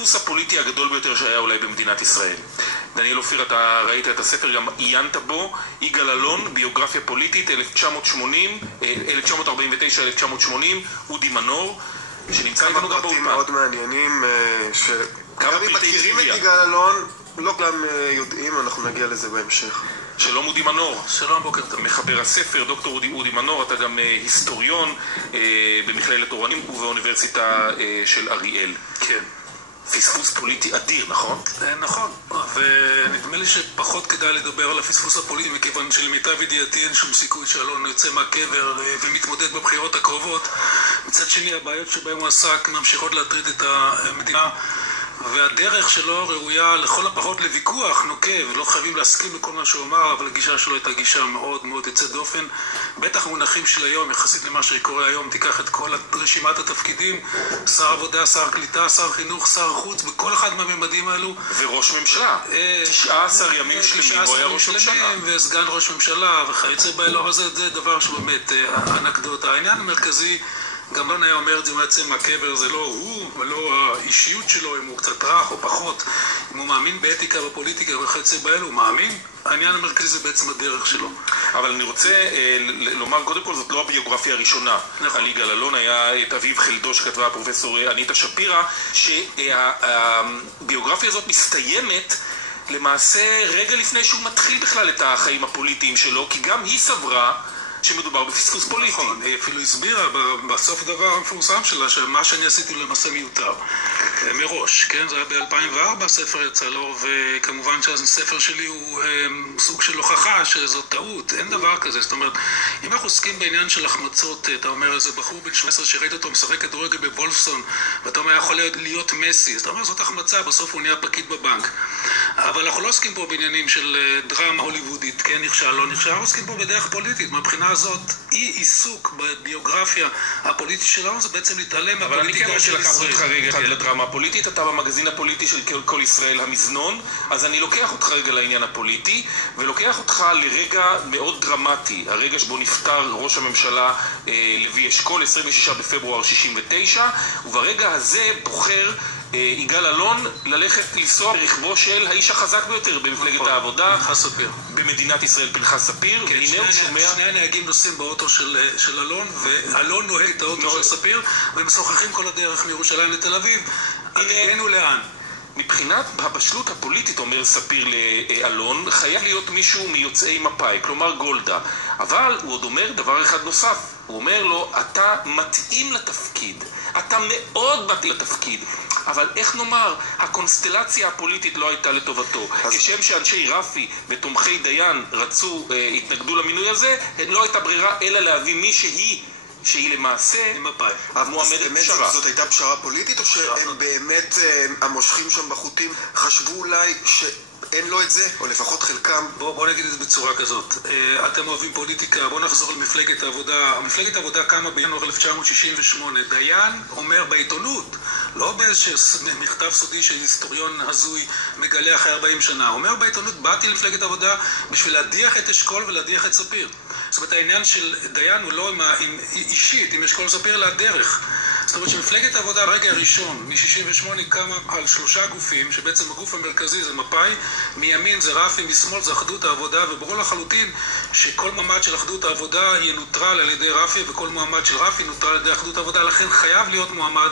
הפספוס הפוליטי הגדול ביותר שהיה אולי במדינת ישראל. דניאל אופיר, אתה ראית את הספר, גם עיינת בו, יגאל אלון, ביוגרפיה פוליטית, 1949-1980, אודי מנור, שנמצא איתנו גם באולפן. כמה פרטים מאוד מעניינים, שגם אם מכירים את יגאל אלון, לא כולם יודעים, אנחנו נגיע לזה בהמשך. שלום אודי מנור. שלום, בוקר טוב. מחבר הספר, דוקטור אודי מנור, אתה גם היסטוריון במכללת אורנים ובאוניברסיטה של אריאל. כן. פספוס פוליטי אדיר, נכון? נכון, ונדמה לי שפחות כדאי לדבר על הפספוס הפוליטי, מכיוון שלמיטב ידיעתי אין שום סיכוי שאלון יוצא מהקבר ומתמודד בבחירות הקרובות. מצד שני, הבעיות שבהם הוא עסק ממשיכות להטריד את המדינה, והדרך שלו ראויה לכל הפחות לוויכוח נוקב, לא חייבים להסכים לכל מה שהוא אמר, אבל הגישה שלו הייתה גישה מאוד מאוד יוצאת דופן. בטח המונחים של היום, יחסית למה שקורה היום, תיקח את כל רשימת התפקידים, שר עבודה, שר קליטה, שר חינוך, שר חוץ, בכל אחד מהממדים האלו. וראש ממשלה. 19 ימים שלמים הוא היה ראש ממשלה. וסגן ראש ממשלה, וכיוצא באלו, אז זה דבר שבאמת אנקדוטה. העניין המרכזי, גם לא היה אומר את זה מעצם מהקבר, זה לא הוא ולא האישיות שלו, אם הוא קצת רך או פחות, אם הוא מאמין באתיקה ובפוליטיקה וכיוצא באלו, הוא מאמין. העניין המרכזי זה בעצם הדרך שלו. אבל אני רוצה לומר, קודם כל, זאת לא הביוגרפיה הראשונה. על יגאל אלון היה את אביב חלדו שכתבה הפרופסור אניטה שפירא, שהביוגרפיה הזאת מסתיימת למעשה רגע לפני שהוא מתחיל בכלל את החיים הפוליטיים שלו, כי גם היא סברה שמדובר בפספוס פוליטי. נכון, היא אפילו הסבירה בסוף דבר המפורסם שלה, שמה שאני עשיתי למעשה מיותר מראש, כן? זה היה ב-2004, הספר יצא לו, וכמובן שהספר שלי הוא סוג של הוכחה שזאת טעות, אין דבר כזה. זאת אומרת, אם אנחנו עוסקים בעניין של החמצות, אתה אומר, איזה בחור בן 17 שראית אותו משחק כדורגל בוולפסון, ואתה אומר, יכול להיות מסי, אז אתה אומר, זאת החמצה, בסוף הוא נהיה פקיד בבנק. אבל אנחנו לא עוסקים פה בעניינים של דרמה הוליוודית, כן, נכשל, לא נכשל, אנחנו עוסקים פה בדרך פוליטית. מהבחינה הזאת, אי עיסוק בביוגרפיה הפוליטית שלנו, זה בעצם להתעלם מהפוליטיקה של ישראל. אבל אני כן רוצה לקחת אותך רגע אחד לדרמה הפוליטית, אתה במגזין הפוליטי של כל ישראל המזנון, אז אני לוקח אותך רגע לעניין הפוליטי, ולוקח אותך לרגע מאוד דרמטי, הרגע שבו נפטר ראש הממשלה לוי אשכול, 26 בפברואר 69, וברגע הזה בוחר יגאל אלון ללכת לנסוע ברכבו של האיש החזק ביותר במפלגת העבודה, פנחס ספיר, במדינת ישראל, פנחס ספיר. כן, שני הנהגים נוסעים באוטו של אלון, ואלון נוהג את האוטו של ספיר, והם משוחחים כל הדרך מירושלים לתל אביב. הגענו לאן? מבחינת הבשלות הפוליטית, אומר ספיר לאלון, חייב להיות מישהו מיוצאי מפא"י, כלומר גולדה. אבל הוא עוד אומר דבר אחד נוסף, הוא אומר לו, אתה מתאים לתפקיד, אתה מאוד מתאים לתפקיד, אבל איך נאמר, הקונסטלציה הפוליטית לא הייתה לטובתו. כשם שאנשי רפי ותומכי דיין התנגדו למינוי הזה, לא הייתה ברירה אלא להביא מי שהיא למעשה מועמדת פשרה. זאת הייתה פשרה פוליטית, או שהם באמת המושכים שם בחוטים חשבו אולי שאין לו את זה, או לפחות חלקם? בוא נגיד את זה בצורה כזאת. אתם אוהבים פוליטיקה, בוא נחזור למפלגת העבודה. המפלגת העבודה קמה בינואר 1968. דיין אומר בעיתונות, לא באיזשהו מכתב סודי של היסטוריון הזוי מגלה אחרי 40 שנה. הוא אומר בעיתונות, באתי למפלגת העבודה בשביל להדיח את אשכול ולהדיח את ספיר. זאת אומרת, העניין של דיין הוא לא אישית, עם אשכול ספיר לדרך. זאת אומרת שמפלגת העבודה הרגע הראשון, מ-68 קמה על 3 גופים, שבעצם הגוף המרכזי זה מפא"י, מימין זה רפי, משמאל זה אחדות העבודה, וברור לחלוטין שכל מועמד של אחדות העבודה יהיה נוטרל על ידי רפי, וכל מועמד של רפי נוטרל על ידי אחדות העבודה, לכן חייב להיות מועמד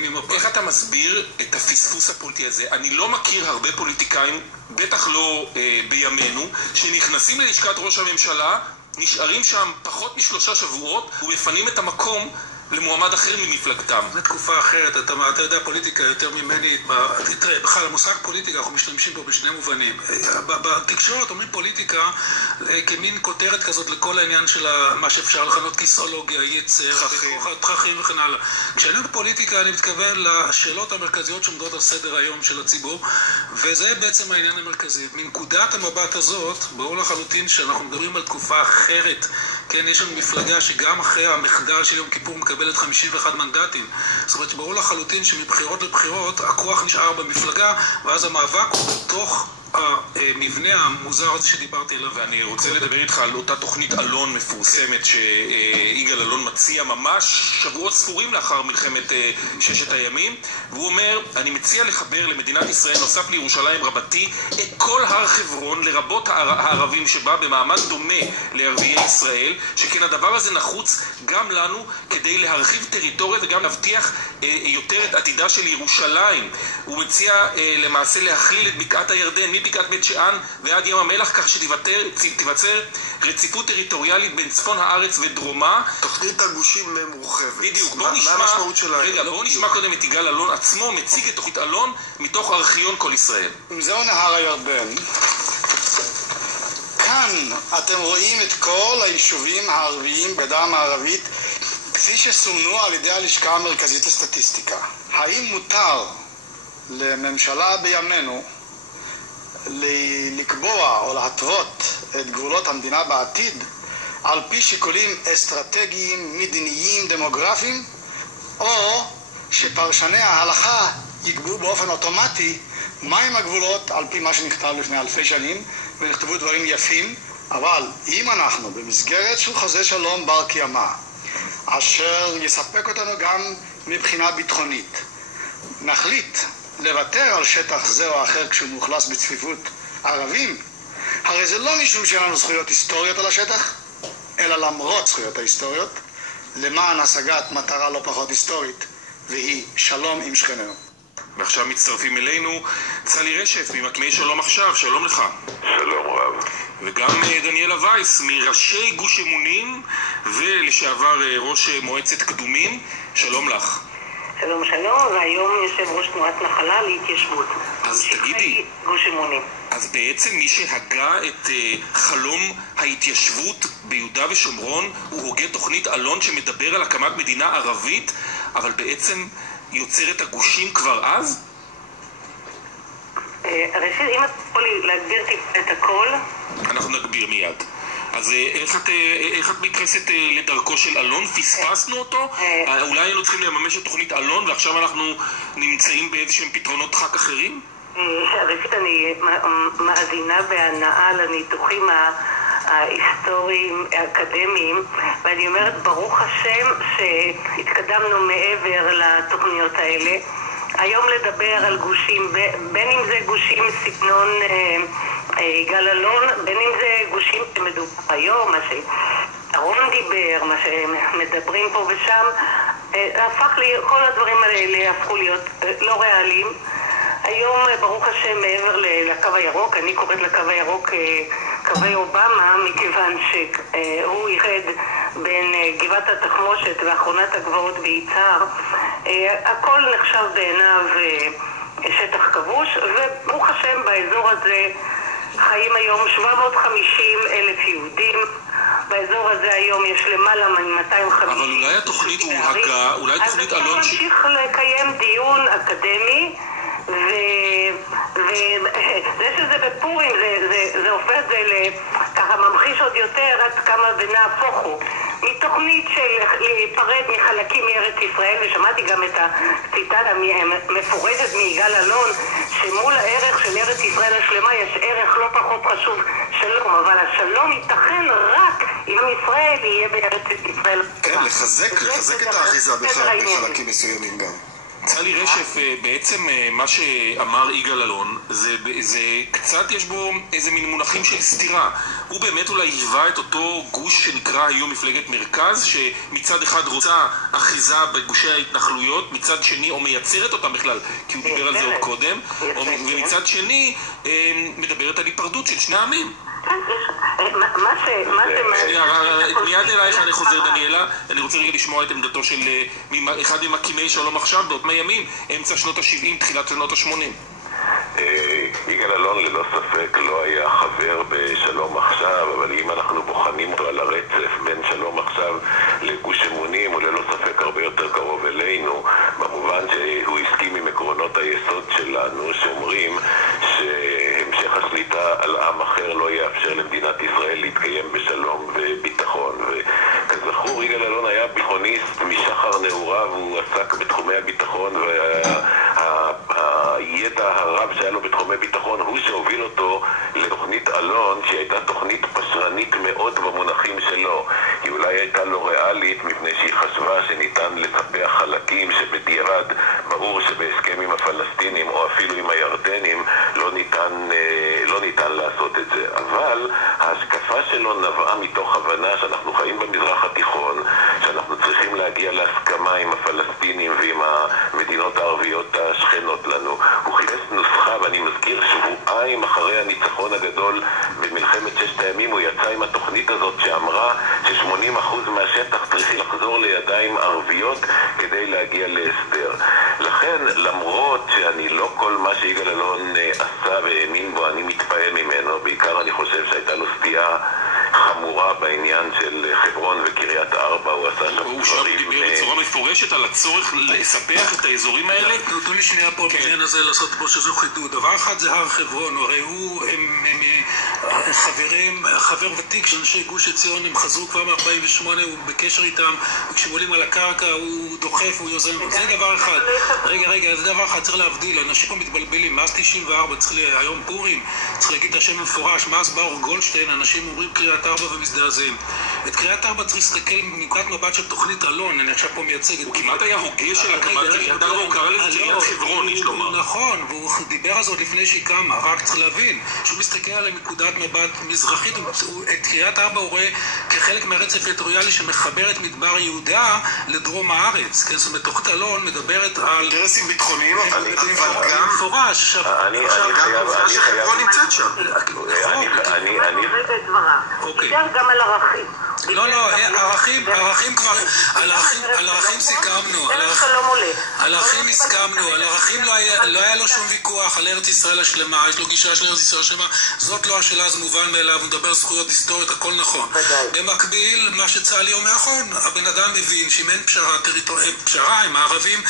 ממפא"י. איך אתה מסביר את הפספוס הפוליטי הזה? אני לא מכיר הרבה פוליטיקאים, בטח לא בימינו, שנכנסים ללשכת ראש הממשלה, נשארים שם פחות מ3 שבועות ומפנים את המקום למועמד אחר ממפלגתם. זו תקופה אחרת, אתה יודע פוליטיקה יותר ממני, תראה, בכלל המושג פוליטיקה אנחנו משתמשים פה בשני מובנים. בתקשורת אומרים פוליטיקה כמין כותרת כזאת לכל העניין של מה שאפשר לכנות כיסאולוגיה, יצר, תככים וכן הלאה. כשאני אומר פוליטיקה אני מתכוון לשאלות המרכזיות שעומדות על סדר היום של הציבור, וזה בעצם העניין המרכזי. מנקודת המבט הזאת, ברור לחלוטין שאנחנו מדברים על תקופה אחרת. כן, יש לנו מפלגה שגם אחרי המחדל של יום כיפור מקבלת 51 מנדטים. זאת אומרת, ברור לחלוטין שמבחירות לבחירות הכוח נשאר במפלגה, ואז המאבק הוא בתוך המבנה המוזר הזה שדיברתי עליו. ואני רוצה לדבר איתך על אותה תוכנית אלון מפורסמת שיגאל אלון מציע ממש שבועות ספורים לאחר מלחמת ששת הימים, והוא אומר, אני מציע לחבר למדינת ישראל נוסף לירושלים רבתי את כל הר חברון לרבות הערבים שבה במעמד דומה לערביי ישראל, שכן הדבר הזה נחוץ גם לנו כדי להרחיב טריטוריה וגם להבטיח יותר את עתידה של ירושלים. הוא מציע למעשה להכליל את בקעת הירדן מבקעת בית שאן ועד ים המלח, כך שתיווצר רציפות טריטוריאלית בין צפון הארץ ודרומה. תוכנית הגושים מורחבת. בדיוק. מה המשמעות שלה? רגע, בואו נשמע קודם את יגאל אלון עצמו מציג את תוכנית אלון מתוך ארכיון כל ישראל. זהו נהר הירדן. כאן אתם רואים את כל היישובים הערביים בגדה המערבית כפי שסומנו על ידי הלשכה המרכזית לסטטיסטיקה. האם מותר לממשלה בימינו לקבוע או להתוות את גבולות המדינה בעתיד על פי שיקולים אסטרטגיים, מדיניים, דמוגרפיים, או שפרשני ההלכה יקבעו באופן אוטומטי מהם הגבולות על פי מה שנכתב לפני אלפי שנים, ונכתבו דברים יפים. אבל אם אנחנו במסגרת של חוזה שלום בר קיימא, אשר יספק אותנו גם מבחינה ביטחונית, נחליט לוותר על שטח זה או אחר כשהוא מאוכלס בצפיפות ערבים, הרי זה לא משום שאין לנו זכויות היסטוריות על השטח, אלא למרות זכויות ההיסטוריות, למען השגת מטרה לא פחות היסטורית, והיא שלום עם שכנינו. ועכשיו מצטרפים אלינו צלי רשף ממקימי שלום עכשיו, שלום לך. שלום רב. וגם דניאלה וייס מראשי גוש אמונים ולשעבר ראש מועצת קדומים, שלום לך. שלום שלום, והיום יושב ראש תנועת נחלה להתיישבות. אז תגידי, גוש אמונים. אז בעצם מי שהגה את חלום ההתיישבות ביהודה ושומרון הוא הוגה תוכנית אלון שמדבר על הקמת מדינה ערבית, אבל בעצם יוצר את הגושים כבר אז? ראשית, אם את יכול להגביר טיפה את הכל? אנחנו נגביר מיד. אז איך את מתייחסת לדרכו של אלון? פספסנו אותו? אולי היינו צריכים לממש את תוכנית אלון ועכשיו אנחנו נמצאים באיזשהם פתרונות דחק אחרים? ראשית, אני מאזינה בהנאה לניתוחים ההיסטוריים, האקדמיים, ואני אומרת, ברוך השם שהתקדמנו מעבר לתוכניות האלה. היום לדבר על גושים, בין אם זה גושים סגנון יגאל אלון, בין אם זה גושים שמדובר היום, מה שאהרון דיבר, מה שמדברים פה ושם, כל הדברים האלה הפכו להיות לא ריאליים. היום ברוך השם מעבר לקו הירוק, אני קוראת לקו הירוק קווי אובמה, מכיוון שהוא ייחד בין גבעת התחמושת ואחרונת הגבעות ביצהר, הכל נחשב בעיניו שטח כבוש, וברוך השם באזור הזה חיים היום 750,000 יהודים. באזור הזה היום יש למעלה מ-250. אבל אולי התוכנית הוא הגה, אולי תוכנית אלון... אז אפשר להמשיך לקיים דיון אקדמי, וזה שזה בפורים, זה הופך את זה ככה ממחיש עוד יותר עד כמה ונהפוך הוא. מתוכנית של להיפרד מחלקים מארץ ישראל, ושמעתי גם את הציטטה המפורטת מיגאל אלון, שמול הערך של ארץ ישראל השלמה יש ערך לא פחות חשוב, שלום, אבל השלום ייתכן רק אם ישראל יהיה בארץ ישראל. כן, לחזק את האחיזה בחלקים מסוימים גם. צלי רשף, בעצם מה שאמר יגאל אלון, זה קצת יש בו איזה מין מונחים של סתירה. הוא באמת אולי היווה את אותו גוש שנקרא היום מפלגת מרכז, שמצד אחד רוצה אחיזה בגושי ההתנחלויות, מצד שני, או מייצרת אותם בכלל, כי הוא דיבר על זה עוד קודם, ומצד שני מדברת על היפרדות של שני העמים. מיד אלייך אני חוזר, דניאלה. אני רוצה רגע לשמוע את עמדתו של אחד ממקימי שלום עכשיו באותם הימים, אמצע שנות ה-70, תחילת שנות ה-80. יגאל אלון ללא ספק לא היה חבר בשלום עכשיו, אבל אם אנחנו בוחנים אותו על הרצף בין שלום עכשיו לגוש אמונים, הוא ללא ספק הרבה יותר קרוב אלינו, במובן שהוא הסכים עם עקרונות היסוד שלנו שאומרים שהמשך השליטה על עם אחר לא יאפשר למדינת ישראל להתקיים בשלום וביטחון. וכזכור, יגאל אלון היה ביטחוניסט משחר נעוריו, הוא עסק בתחומי הביטחון הידע הרב שהיה לו בתחומי ביטחון, הוא שהוביל אותו לתוכנית אלון, שהייתה תוכנית פשרנית מאוד במונחים שלו. היא אולי הייתה לא ריאלית מפני שהיא חשבה שניתן לספח חלקים שבדיעבד ברור שבהסכם עם הפלסטינים או אפילו עם הירדנים לא ניתן לעשות את זה. אבל ההשקפה שלו נבעה מתוך הבנה שאנחנו חיים במזרח התיכון, שאנחנו צריכים להגיע להסכמה עם הפלסטינים ועם המדינות הערביות השכנות לנו. הוא חיפש נוסחה, ואני מזכיר שבועיים אחרי הניצחון הגדול במלחמת ששת הימים הוא יצא עם התוכנית הזאת שאמרה ש80% מהשטח צריך לחזור לידיים ערביות כדי להגיע להסדר. לכן, למרות שאני לא כל מה שיגאל אלון עשה והאמין בו, אני מתפעל ממנו. בעיקר אני חושב שהייתה לו סטייה חמורה בעניין של חברון וקריית ארבע. הוא עשה שם הוא שם דיבר בצורה מפורשת על הצורך לספח את האזורים האלה. נתנו לי שנייה פה בעניין הזה לעשות פה שזו חידוד. דבר אחד זה הר חברון, הרי הוא חבר ותיק של אנשי גוש עציון, הם חזרו כבר מ-48, הוא בקשר איתם, וכשהם עולים על הקרקע הוא דוחף, הוא יוזם, זה דבר אחד. רגע, זה דבר אחד, צריך להבדיל, אנשים פה מתבלבלים, מאז 94, היום פורים, צריך להגיד את השם מפורש, מאז ברוך גולדשטיין, אנשים אומרים קריית ארבע ומזדעזעים. את קריית ארבע צריך להסתכל מנקודת מבט של תוכנית אלון, אני עכשיו פה מייצג. הוא כמעט היה הוגה של הקמת קריית ארבע, הוא קרא לזה קריית חברון, יש לומר. נכון, והוא דיבר על זה עוד לפני שהיא קמה, רק צריך להבין, שהוא מסתכל על נקודת מבט מזרחית, את קריית ארבע הוא רואה כחלק מהרצף טריטוריאלי שמחבר את מדבר יהודה לדרום הארץ. כן, זאת אומרת, תוכנית אלון מדברת על אינטרסים ביטחוניים, אבל גם מפורש. גם עובדה שחברון נמצאת שם. אני רגע את דברה. דיבר גם על ערכים. לא, ערכים כבר, על ערכים סיכמנו, על ערכים הסכמנו, על ערכים לא היה לו שום ויכוח, על ארץ ישראל השלמה, יש לו גישה של ארץ ישראל השלמה, זאת לא השאלה, זה מובן מאליו, הוא מדבר זכויות היסטוריות, הכל נכון. במקביל, מה שצה"ל אומר נכון, הבן אדם מבין שאם אין פשרה עם הערבים,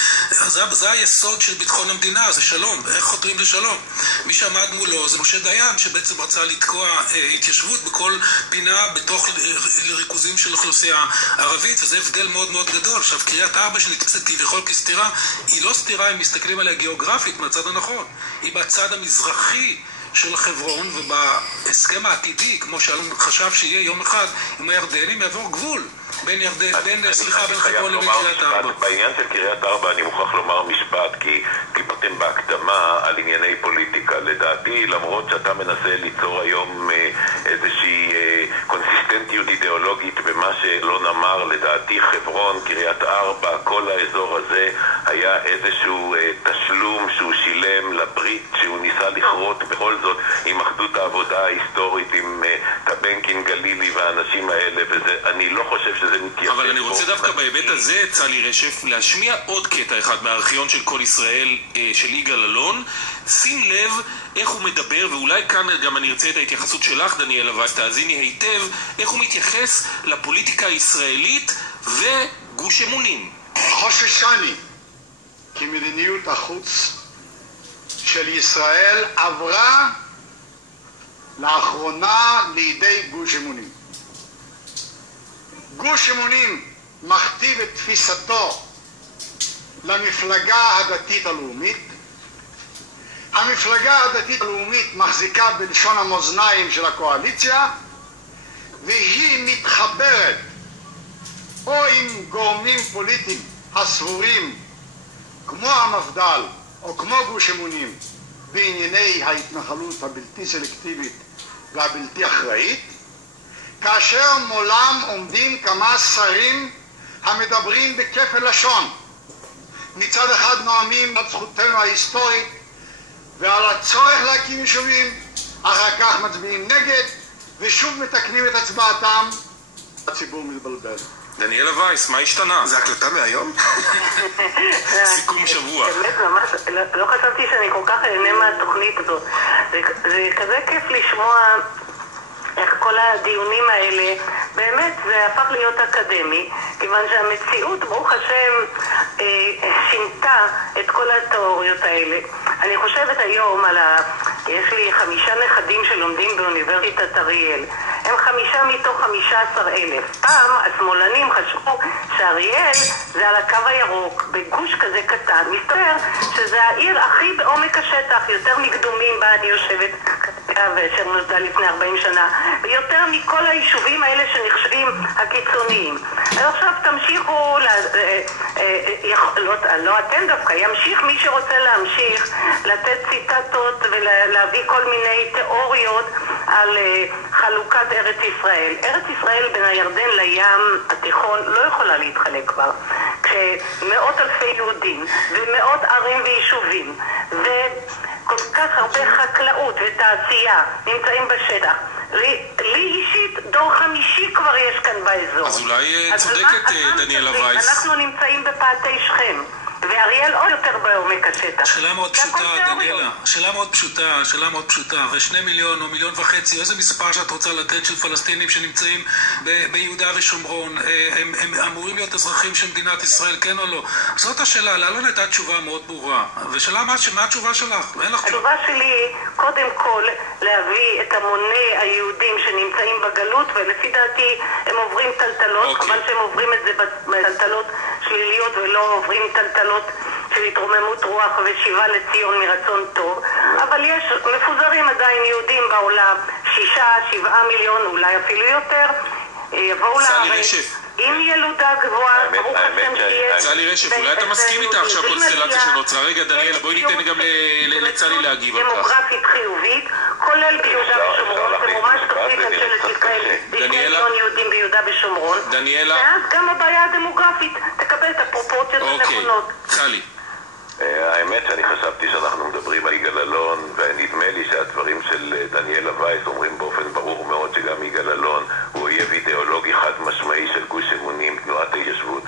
זה היסוד של ביטחון המדינה, זה שלום, איך חותרים לשלום? מי שעמד מולו זה משה דיין, שבעצם רצה לתקוע התיישבות בכל פינה בתוך ריכוזים של אוכלוסייה ערבית, וזה הבדל מאוד מאוד גדול. עכשיו, קריית ארבע שנתפסת כביכול כסתירה, היא לא סתירה אם מסתכלים עליה גיאוגרפית מהצד הנכון. היא בצד המזרחי של חברון, ובהסכם העתידי, כמו שאלון חשב שיהיה יום אחד עם הירדנים, יעבור גבול בין חברון לבין קריית ארבע. בעניין של קריית ארבע אני מוכרח לומר משפט, כי דיברתם בהקדמה על ענייני פוליטיקה. לדעתי, למרות שאתה מנסה ליצור היום איזושהי קונסיסטנטיות אידיאולוגית במה שלא נאמר, לדעתי חברון, קריית ארבע, כל האזור הזה היה איזשהו תשלום שהוא שילם לברית שהוא ניסה לכרות בכל זאת עם אחדות העבודה ההיסטורית, עם טבנקין גלילי והאנשים האלה, ואני לא חושב שזה מתייחס. אבל אני רוצה דווקא בהיבט הזה, צלי רשף, להשמיע עוד קטע אחד מהארכיון של כל ישראל של יגאל אלון. שים לב איך הוא מדבר, ואולי כאן גם אני ארצה את ההתייחסות שלך, דניאלה וייס, תאזיני היטב, איך הוא מתייחס לפוליטיקה הישראלית וגוש אמונים. חוששני כי מדיניות החוץ של ישראל עברה לאחרונה לידי גוש אמונים. גוש אמונים מכתיב את תפיסתו למפלגה הדתית הלאומית. המפלגה הדתית הלאומית מחזיקה בלשון המאזניים של הקואליציה, והיא מתחברת או עם גורמים פוליטיים הסבורים כמו המפד"ל או כמו גוש אמונים בענייני ההתנחלות הבלתי סלקטיבית והבלתי אחראית, כאשר מולם עומדים כמה שרים המדברים בכפל לשון. מצד אחד נואמים על זכותנו ההיסטורית ועל הצורך להקים יישובים, אחר כך מצביעים נגד ושוב מתקנים את הצבעתם. הציבור מתבלבל. דניאלה וייס, מה השתנה? זה הקלטה מהיום? סיכום שבוע. באמת, ממש, לא חשבתי שאני כל כך אהנה מהתוכנית הזאת. זה כזה כיף לשמוע איך כל הדיונים האלה, באמת זה הפך להיות אקדמי, כיוון שהמציאות, ברוך השם, שינתה את כל התיאוריות האלה. אני חושבת היום יש לי 5 נכדים שלומדים באוניברסיטת אריאל. הם 5 מתוך 15,000. פעם השמאלנים חשבו שאריאל זה על הקו הירוק, בגוש כזה קטן. מסתבר שזה העיר הכי בעומק השטח, יותר מקדומים בה אני יושבת ואשר נולדה לפני 40 שנה, ויותר מכל היישובים האלה שנחשבים הקיצוניים. עכשיו תמשיכו, לא אתם דווקא, ימשיך מי שרוצה להמשיך לתת ציטטות ולהביא כל מיני תיאוריות על חלוקת ארץ ישראל. ארץ ישראל בין הירדן לים התיכון לא יכולה להתחלק כבר. כשמאות אלפי יהודים ומאות ערים ויישובים וכל כך הרבה חקלאות ותעשייה נמצאים בשטח. לי אישית דור 5 כבר יש כאן באזור. אז אולי צודקת דניאלה וייס. אנחנו נמצאים בפאתי שכם. ואריאל עוד יותר בעומק השטח. שאלה מאוד פשוטה, דניאלה. שאלה מאוד פשוטה. הרי 2 מיליון או 1.5 מיליון, איזה מספר שאת רוצה לתת של פלסטינים שנמצאים ביהודה ושומרון, הם אמורים להיות אזרחים של מדינת ישראל, כן או לא? זאת השאלה. לאלון הייתה תשובה מאוד ברורה. ושאלה, מה התשובה שלך? התשובה שלי, קודם כל, להביא את המוני היהודים שנמצאים בגלות, ולפי דעתי הם עוברים טלטלות, כמובן שהם עוברים את זה בטלטלות שליליות ולא עוברים טלטלות של התרוממות רוח ושיבה לציון מרצון טוב, אבל יש מפוזרים עדיין יהודים בעולם, 6-7 מיליון, אולי אפילו יותר, יבואו לארץ עם ילודה גבוהה, ברוך השם שיש. צלי רשף, אולי אתה מסכים איתה עכשיו קונסטלציה שנוצרה. רגע דניאלה, בואי ניתן גם לצלי להגיב על כך. דמוגרפית חיובית, כולל ביהודה ושומרון, וממש תוכנית ממשלת ישראל, 2 מיליון יהודים ביהודה ושומרון, ואז גם הבעיה הדמוגרפית תקבל את הפרופורציות הנכונות. צלי. האמת שאני חשבתי שאנחנו מדברים על יגאל אלון, ונדמה לי שהדברים של דניאלה וייס אומרים באופן ברור מאוד שגם יגאל אלון הוא אויב אידיאולוגי חד משמעי של גוש אמונים, תנועת ההתיישבות.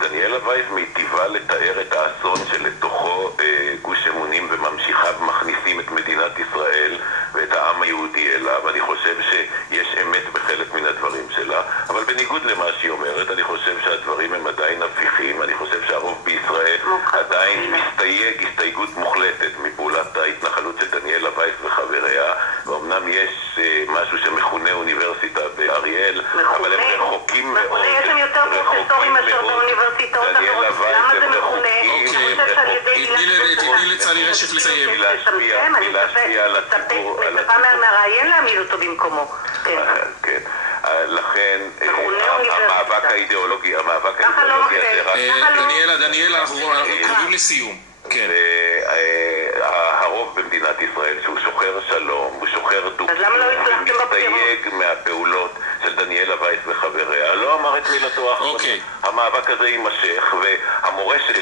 דניאלה וייס מיטיבה לתאר את האסון שלתוכו גוש אמונים וממשיכיו מכניסים את מדינת ישראל ואת העם היהודי אליו. אני חושב שיש אמת בחלק מן הדברים שלה, אבל בניגוד למה שהיא אומרת, אני חושב שהדברים הם עדיין הפיכים. אני חושב שהרוב בישראל עדיין מסתייג הסתייגות מוחלטת מפעולת ההתנחלות של דניאלה וייס וחבריה, ואומנם יש משהו שמכונה אוניברסיטה באריאל, אבל הם רחוקים מאוד. יש שם יותר פרופסורים מאשר באוניברסיטאות אחרות. למה זה מכונה? תתני לצלי רשף לסיים. להשפיע על הציבור. מצפה מהמראיין להעמיד אותו במקומו. כן. לכן המאבק האידיאולוגי הזה דניאלה, אנחנו קרובים לסיום. הרוב במדינת ישראל שהוא שוחר שלום, הוא שוחר דו-קיום, ומסתייג מהפעולות של דניאלה וייס וחבריה, לא אמר את מילתו האחרונה. המאבק הזה יימשך, והמורשת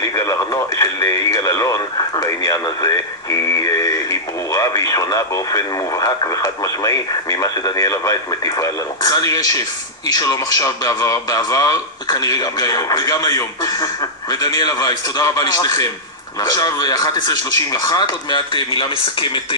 של יגאל אלון בעניין הזה היא ברורה והיא שונה באופן מובהק וחד משמעי ממה שדניאלה וייס מטיפה לנו. צלי רשף, איש שלום עכשיו בעבר וכנראה גם היום. ודניאלה וייס, תודה רבה לשניכם. ועכשיו 11:31, עוד מעט מילה מסכמת